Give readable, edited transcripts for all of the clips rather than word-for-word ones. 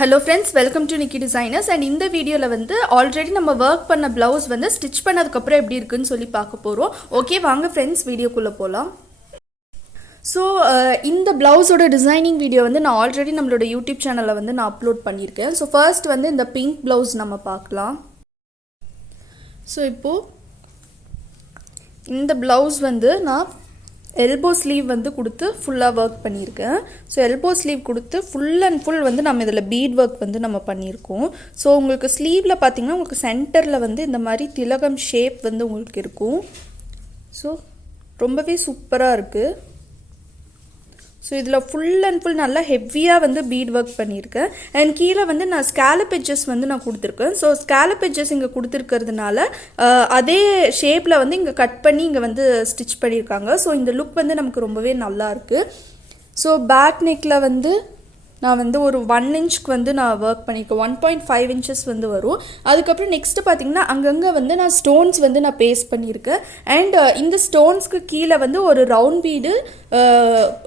Hello friends, welcome to nikidesigners. And in the video la vandu already நம்ம work பண்ண blouse வந்து stitch பண்ணதுக்கு அப்புறம் எப்படி இருக்குன்னு சொல்லி பார்க்க போறோம். ஓகே வாங்க friends வீடியோ குள்ள போலாம். So இந்த blouse ஓட டிசைனிங் வீடியோ வந்து நான் ஆல்ரெடி நம்மளோட YouTube சேனல்ல வந்து நான் அப்லோட் பண்ணியிருக்கேன். So first வந்து இந்த pink blouse நம்ம பார்க்கலாம். So இப்போ இந்த blouse வந்து நான் elbow sleeve வந்து கொடுத்து ஃபுல்லா வர்க் பண்ணியிருக்கேன். ஸோ elbow sleeve கொடுத்து ஃபுல் அண்ட் ஃபுல் வந்து நம்ம இதில் பீட் ஒர்க் வந்து நம்ம பண்ணியிருக்கோம். ஸோ உங்களுக்கு ஸ்லீவில் பார்த்தீங்கன்னா உங்களுக்கு சென்டரில் வந்து இந்த மாதிரி திலகம் ஷேப் வந்து உங்களுக்கு இருக்கும். ஸோ ரொம்பவே சூப்பராக இருக்குது. ஸோ இதில் ஃபுல் அண்ட் ஃபுல் நல்லா ஹெவியாக வந்து பீட் ஒர்க் பண்ணியிருக்கேன். அண்ட் கீழே வந்து நான் ஸ்கேலப் எட்ஜஸ் வந்து நான் கொடுத்துருக்கேன். ஸோ ஸ்கேலப் எட்ஜஸ் இங்கே கொடுத்துருக்கிறதுனால அதே ஷேப்பில் வந்து இங்கே கட் பண்ணி இங்கே வந்து ஸ்டிச் பண்ணியிருக்காங்க. ஸோ இந்த லுக் வந்து நமக்கு ரொம்பவே நல்லாயிருக்கு. ஸோ பேக் நெக்கில் வந்து நான் வந்து ஒரு 1 இன்ச்சுக்கு வந்து நான் ஒர்க் பண்ணியிருக்கேன். 1.5 இன்ச்சஸ் வந்து வரும். அதுக்கப்புறம் நெக்ஸ்ட்டு பார்த்தீங்கன்னா அங்கங்கே வந்து நான் ஸ்டோன்ஸ் வந்து நான் பேஸ்ட் பண்ணியிருக்கேன். அண்ட் இந்த ஸ்டோன்ஸ்க்கு கீழே வந்து ஒரு ரவுண்ட் பீடு,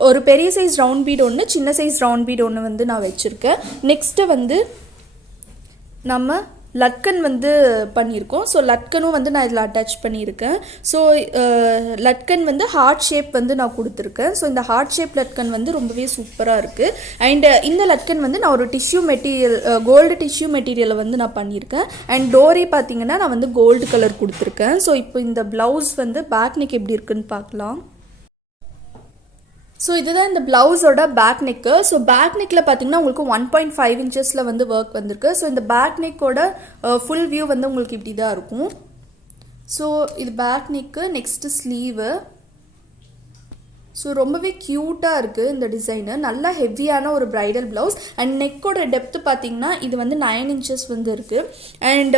ஒரு பெரிய சைஸ் ரவுண்ட் பீடு ஒன்று, சின்ன சைஸ் ரவுண்ட் பீடு ஒன்று வந்து நான் வச்சுருக்கேன். நெக்ஸ்ட்டு வந்து நம்ம லட்கன் வந்து பண்ணியிருக்கோம். ஸோ லட்கனும் வந்து நான் இதில் அட்டாச் பண்ணியிருக்கேன். ஸோ லட்கன் வந்து ஹார்ட் ஷேப் வந்து நான் கொடுத்துருக்கேன். ஸோ இந்த ஹார்ட் ஷேப் லட்கன் வந்து ரொம்பவே சூப்பராக இருக்குது. அண்ட் இந்த லட்கன் வந்து நான் ஒரு டிஷ்யூ மெட்டீரியல், கோல்டு டிஷ்யூ மெட்டீரியலை வந்து நான் பண்ணியிருக்கேன். அண்ட் டோரி பார்த்தீங்கன்னா நான் வந்து கோல்டு கலர் கொடுத்துருக்கேன். ஸோ இப்போ இந்த ப்ளவுஸ் வந்து பேக் நெக் எப்படி இருக்குன்னு பார்க்கலாம். ஸோ இதுதான் இந்த ப்ளவுஸோட பேக் நெக்கு. ஸோ பேக் நெக்கில் பார்த்தீங்கன்னா உங்களுக்கு 1.5 இன்ச்சஸில் வந்து ஒர்க் வந்திருக்கு. ஸோ இந்த பேக் நெக்கோட ஃபுல் வியூ வந்து உங்களுக்கு இப்படி தான் இருக்கும். ஸோ இது back neck. Next sleeve. So ரொம்பவே க்யூட்டாக இருக்குது இந்த டிசைனு. நல்லா ஹெவியான ஒரு ப்ரைடல் ப்ளவுஸ். அண்ட் நெக்கோட டெப்த்து பார்த்தீங்கன்னா இது வந்து 9 இன்ச்சஸ் வந்து இருக்குது. அண்ட்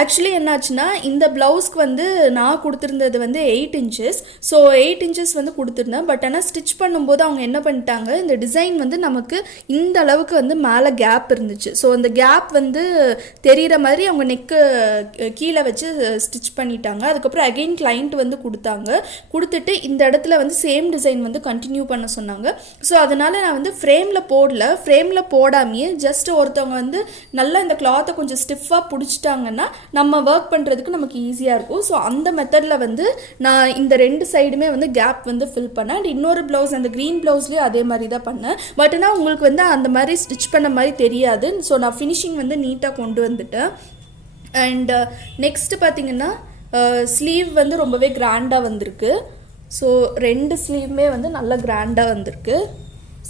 ஆக்சுவலி என்னாச்சுன்னா இந்த ப்ளவுஸ்க்கு வந்து நான் கொடுத்துருந்தது வந்து 8 இன்ச்சஸ். ஸோ 8 இன்ச்சஸ் வந்து கொடுத்துருந்தேன். பட் ஆனால் ஸ்டிச் பண்ணும்போது அவங்க என்ன பண்ணிட்டாங்க, இந்த டிசைன் வந்து நமக்கு இந்த அளவுக்கு வந்து மேலே கேப் இருந்துச்சு. ஸோ அந்த கேப் வந்து தெரிகிற மாதிரி அவங்க நெக்கு கீழே வச்சு ஸ்டிச் பண்ணிட்டாங்க. அதுக்கப்புறம் அகெயின் கிளைண்ட் வந்து கொடுத்துட்டு இந்த இடத்துல வந்து சேம் டிசைன் வந்து கண்டினியூ பண்ண சொன்னாங்க. ஸோ அதனால நான் வந்து ஃப்ரேமில் போடாமையே ஜஸ்ட் ஒருத்தவங்க வந்து நல்லா இந்த கிளாத்தை கொஞ்சம் ஸ்டிஃபாக பிடிச்சிட்டாங்கன்னா நம்ம ஒர்க் பண்ணுறதுக்கு நமக்கு ஈஸியாக இருக்கும். ஸோ அந்த மெத்தடில் வந்து நான் இந்த 2 சைடுமே வந்து கேப் வந்து ஃபில் பண்ணேன். அண்ட் இன்னொரு ப்ளவுஸ், அந்த க்ரீன் ப்ளவுஸ்லேயும் அதே மாதிரி தான் பண்ணேன். பட் ஆனால் உங்களுக்கு வந்து அந்த மாதிரி ஸ்டிச் பண்ண மாதிரி தெரியாது. ஸோ நான் ஃபினிஷிங் வந்து நீட்டாக கொண்டு வந்துட்டேன். அண்ட் நெக்ஸ்ட்டு பார்த்தீங்கன்னா ஸ்லீவ் வந்து ரொம்பவே கிராண்டாக வந்திருக்கு. ஸோ 2 ஸ்லீவுமே வந்து நல்லா கிராண்டாக வந்திருக்கு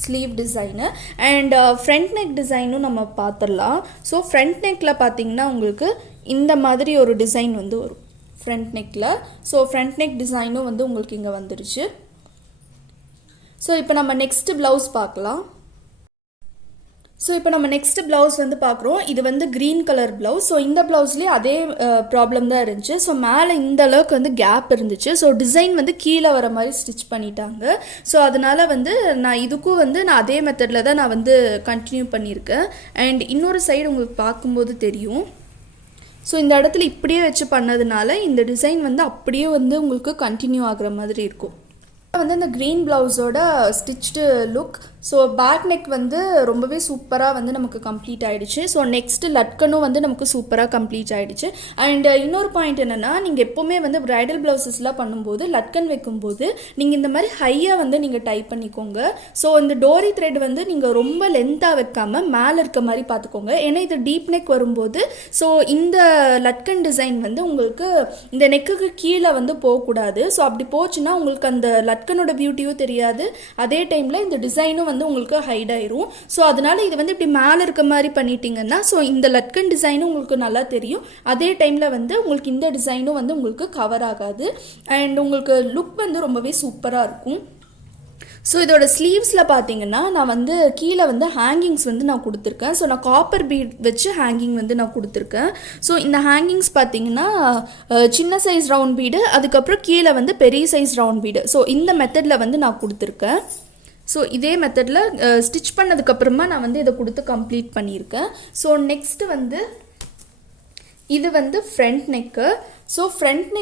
sleeve design. And front neck டிசைனும் நம்ம பார்த்துடலாம். ஸோ ஃப்ரண்ட் நெக்கில் பார்த்தீங்கன்னா உங்களுக்கு இந்த மாதிரி ஒரு டிசைன் வந்து வரும் ஃப்ரண்ட் நெக்கில். ஸோ ஃப்ரண்ட் நெக் டிசைனும் வந்து உங்களுக்கு இங்கே வந்துருச்சு. ஸோ இப்போ நம்ம நெக்ஸ்ட்டு ப்ளவுஸ் பார்க்கலாம். ஸோ இப்போ நம்ம நெக்ஸ்ட் ப்ளவுஸ் வந்து பார்க்குறோம். இது வந்து க்ரீன் கலர் ப்ளவுஸ். ஸோ இந்த ப்ளவுஸ்லேயே அதே ப்ராப்ளம் தான் இருந்துச்சு. ஸோ மேலே இந்த அளவுக்கு வந்து கேப் இருந்துச்சு. ஸோ டிசைன் வந்து கீழே வர மாதிரி ஸ்டிச் பண்ணிட்டாங்க. ஸோ அதனால் வந்து நான் இதுக்கும் வந்து நான் அதே மெத்தடில் தான் நான் வந்து கண்டினியூ பண்ணியிருக்கேன். அண்ட் இன்னொரு சைடு உங்களுக்கு பார்க்கும்போது தெரியும். ஸோ இந்த இடத்துல இப்படியே வச்சு பண்ணதுனால இந்த டிசைன் வந்து அப்படியே வந்து உங்களுக்கு கண்டினியூ ஆகுற மாதிரி இருக்கும். வந்து இந்த க்ரீன் ப்ளவுஸோட stitched look. So back neck வந்து ரொம்பவே சூப்பராக வந்து நமக்கு கம்ப்ளீட் ஆகிடுச்சு. ஸோ நெக்ஸ்ட்டு லட்கனும் வந்து நமக்கு சூப்பராக கம்ப்ளீட் ஆகிடுச்சு. அண்ட் இன்னொரு பாயிண்ட் என்னென்னா, நீங்கள் எப்போவுமே வந்து ப்ரைடல் ப்ளவுசஸ்லாம் பண்ணும்போது லட்கன் வைக்கும்போது நீங்கள் இந்த மாதிரி ஹையாக வந்து நீங்கள் டைப் பண்ணிக்கோங்க. ஸோ இந்த டோரி த்ரெட் வந்து நீங்கள் ரொம்ப லென்த்தாக வைக்காமல் மேலே இருக்க மாதிரி பார்த்துக்கோங்க. ஏன்னா இது டீப் நெக் வரும்போது ஸோ இந்த லட்கன் டிசைன் வந்து உங்களுக்கு இந்த நெக்குக்கு கீழே வந்து போகக்கூடாது. ஸோ அப்படி போச்சுன்னா உங்களுக்கு அந்த லட்கனோட பியூட்டியும் தெரியாது, அதே டைமில் இந்த டிசைனும் வந்து உங்களுக்கு ஹைட் ஆயிரும். ஸோ அதனால இது வந்து இப்படி மேலே இருக்க மாதிரி பண்ணிட்டீங்கன்னா ஸோ இந்த லட்கன் டிசைனும் உங்களுக்கு நல்லா தெரியும், அதே டைமில் வந்து உங்களுக்கு இந்த டிசைனும் வந்து உங்களுக்கு கவர் ஆகாது. அண்ட் உங்களுக்கு லுக் வந்து ரொம்பவே சூப்பராக இருக்கும். ஸோ இதோட ஸ்லீவ்ஸில் பார்த்தீங்கன்னா நான் வந்து கீழே வந்து ஹேங்கிங்ஸ் வந்து நான் கொடுத்துருக்கேன். ஸோ நான் காப்பர் பீட் வச்சு ஹேங்கிங் வந்து நான் கொடுத்துருக்கேன். ஸோ இந்த ஹேங்கிங்ஸ் பார்த்தீங்கன்னா சின்ன சைஸ் ரவுண்ட் பீடு, அதுக்கப்புறம் கீழே வந்து பெரிய சைஸ் ரவுண்ட் பீடு. ஸோ இந்த மெத்தடில் வந்து நான் கொடுத்துருக்கேன். ஸோ இதே மெத்தடில் ஸ்டிச் பண்ணதுக்கப்புறமா நான் வந்து இதை கொடுத்து கம்ப்ளீட் பண்ணியிருக்கேன். ஸோ நெக்ஸ்ட்டு வந்து இது வந்து ஃப்ரண்ட் நெக்கு. ஸோ ஃப்ரண்ட்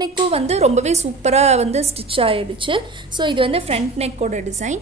நெக்கும் வந்து ரொம்பவே சூப்பராக வந்து ஸ்டிச் ஆகிடுச்சு. ஸோ இது வந்து ஃப்ரண்ட் நெக்கோட டிசைன்.